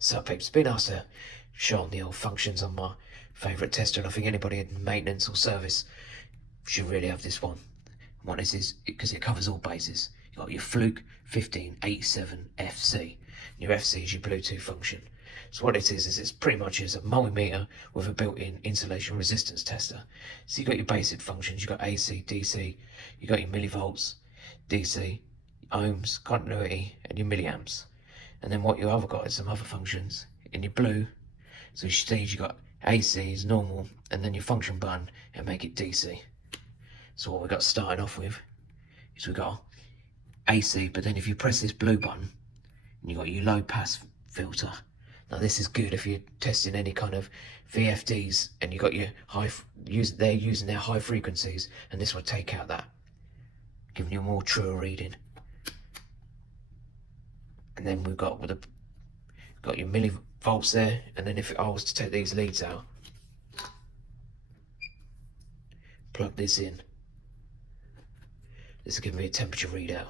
So peeps, it's been asked to show on the old functions on my favourite tester, and I think anybody in maintenance or service should really have this one. What this is, because it covers all bases. You've got your fluke 1587 FC. Your FC is your Bluetooth function. So what it is it's pretty much is a multimeter with a built-in insulation resistance tester. So you've got your basic functions, you've got AC, DC, you've got your millivolts, DC, ohms, continuity, and your milliamps. And then what you other got is some other functions in your blue. So you see you've got AC is normal, and then your function button and make it DC. So what we got starting off with is we got AC, but then if you press this blue button, and you got your low pass filter. Now this is good if you're testing any kind of VFDs and you got your they're using their high frequencies, and this will take out that, giving you a more truer reading. And then we've got your millivolts there, and then if I was to take these leads out, plug this in, this will give me a temperature readout.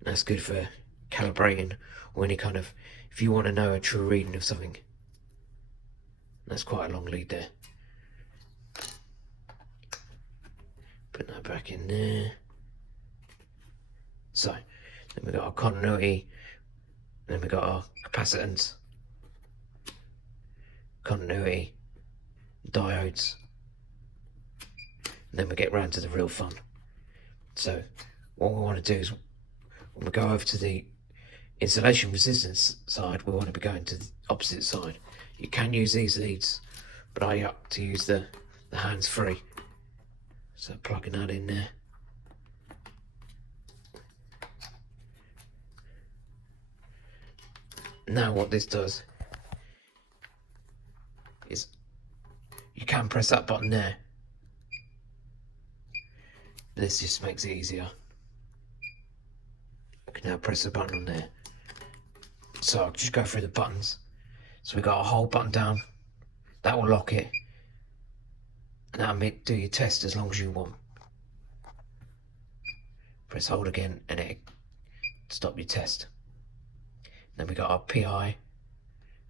And that's good for calibrating or any kind of, if you want to know a true reading of something. That's quite a long lead there. Put that back in there. So, then we've got our continuity, then we've got our capacitance, continuity, diodes, and then we get round to the real fun. So, what we want to do is, when we go over to the insulation resistance side, we want to be going to the opposite side. You can use these leads, but I like to use the hands-free. So plugging that in there. Now what this does is you can press that button there. This just makes it easier. You can now press the button on there. So I'll just go through the buttons. So we've got a hold button down. That will lock it. And that'll do your test as long as you want. Press hold again and it stop your test. Then we got our PI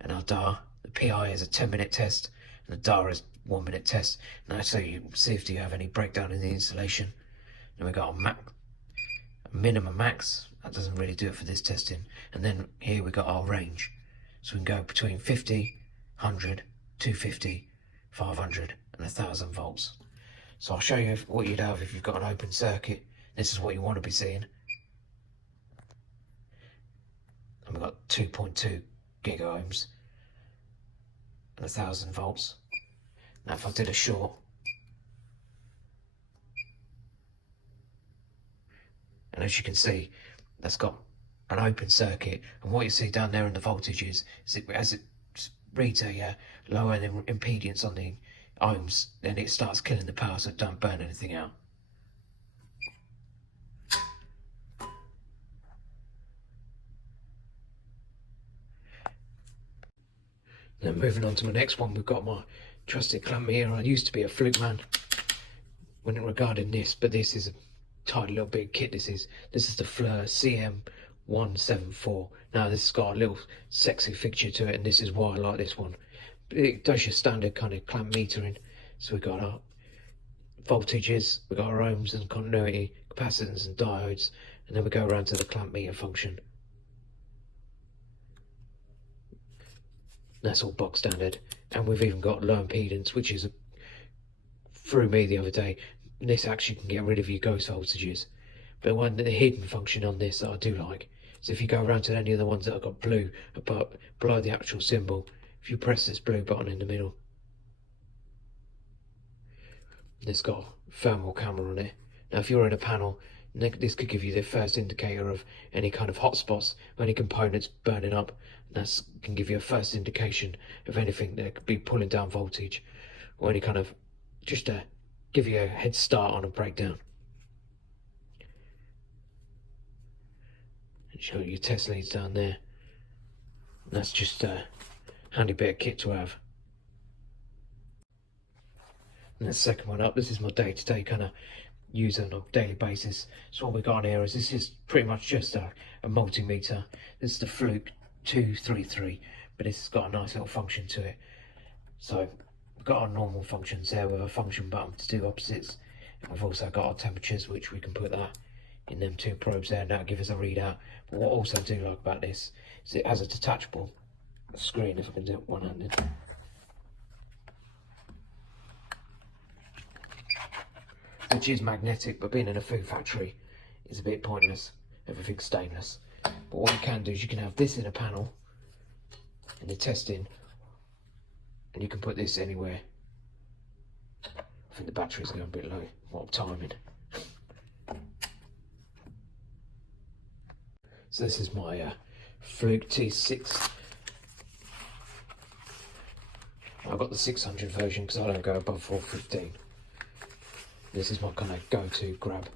and our DAR. The PI is a 10-minute test and the DAR is 1-minute test. Now so you can see if you have any breakdown in the insulation. Then we got our minimum max. That doesn't really do it for this testing. And then here we got our range. So we can go between 50, 100, 250, 500 and 1000 volts. So I'll show you what you'd have if you've got an open circuit. This is what you want to be seeing. And we've got 2.2 gigaohms and 1000 volts. Now if I did a short, and as you can see, that's got an open circuit, and what you see down there in the voltages is as it reads a lower impedance on the ohms, then it starts killing the power so it don't burn anything out. Then moving on to my next one, we've got my trusted clamp meter. I used to be a fluke man when regarding this, but this is a tidy little bit of kit. This is the flir CM174. Now this has got a little sexy fixture to it, and this is why I like this one. It does your standard kind of clamp metering. So we've got our voltages, we've got our ohms and continuity, capacitance and diodes, and then we go around to the clamp meter function. That's all box standard, and we've even got low impedance, which is threw me the other day. This actually can get rid of your ghost voltages. But the hidden function on this that I do like is if you go around to any of the ones that have got blue above, below the actual symbol, if you press this blue button in the middle, it's got a thermal camera on it. Now if you're in a panel, this could give you the first indicator of any kind of hotspots, any components burning up. That can give you a first indication of anything that could be pulling down voltage, or any kind of, just to give you a head start on a breakdown. And show your test leads down there. And that's just a handy bit of kit to have. And the second one up, this is my day-to-day kind of use on a daily basis. So what we got on here is this is pretty much just a multimeter. This is the fluke 233, but it's got a nice little function to it. So we've got our normal functions there with a function button to do opposites, and we've also got our temperatures, which we can put that in them two probes there, and that'll give us a readout. But what I also do like about this is it has a detachable screen, if I can do it one-handed, which is magnetic, but being in a food factory is a bit pointless. Everything's stainless. But what you can do is you can have this in a panel in the testing, and you can put this anywhere. I think the battery's going a bit low. What timing. So this is my Fluke T6. I've got the 600 version because I don't go above 415. This is my kind of go-to grab.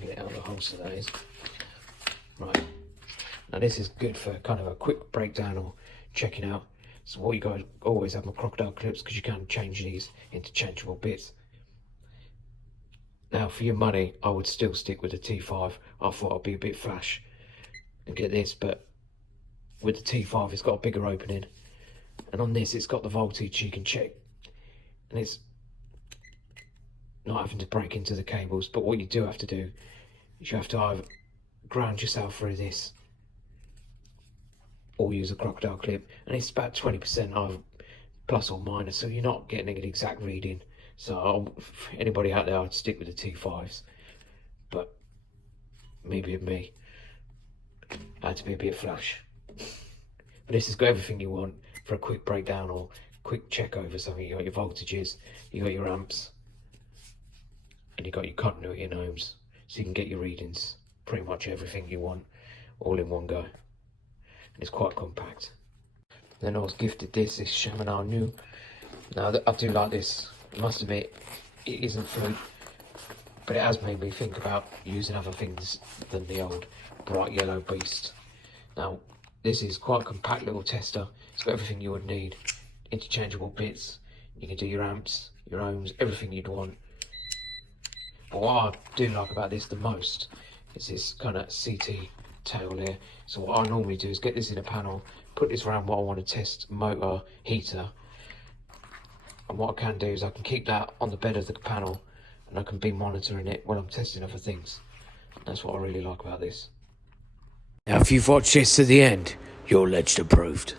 Get it out of the holster, that is. Right. Now this is good for kind of a quick breakdown or checking out. So what you guys always have my crocodile clips, because you can change these into changeable bits. Now for your money, I would still stick with the T5. I thought I'd be a bit flash and get this, but with the T5 it's got a bigger opening, and on this it's got the voltage you can check, and it's not having to break into the cables. But what you do have to do is you have to either ground yourself through this or use a crocodile clip, and it's about 20% either plus or minus, so you're not getting an exact reading. So for anybody out there, I'd stick with the T5s, but maybe me, I had to be a bit flash. But this has got everything you want for a quick breakdown or quick check over something. You got your voltages, you got your amps, and you got your continuity and ohms, so you can get your readings, pretty much everything you want, all in one go. And it's quite compact. Then I was gifted this Shaman New. Now I do like this. I must admit, it isn't fluke, but it has made me think about using other things than the old bright yellow beast. Now this is quite a compact little tester. It's got everything you would need, interchangeable bits. You can do your amps, your ohms, everything you'd want. But what I do like about this the most is this kind of CT tail here. So what I normally do is get this in a panel, put this around what I want to test, motor, heater, and what I can do is I can keep that on the bed of the panel, and I can be monitoring it when I'm testing other things. That's what I really like about this. Now if you've watched this to the end, you're legend approved.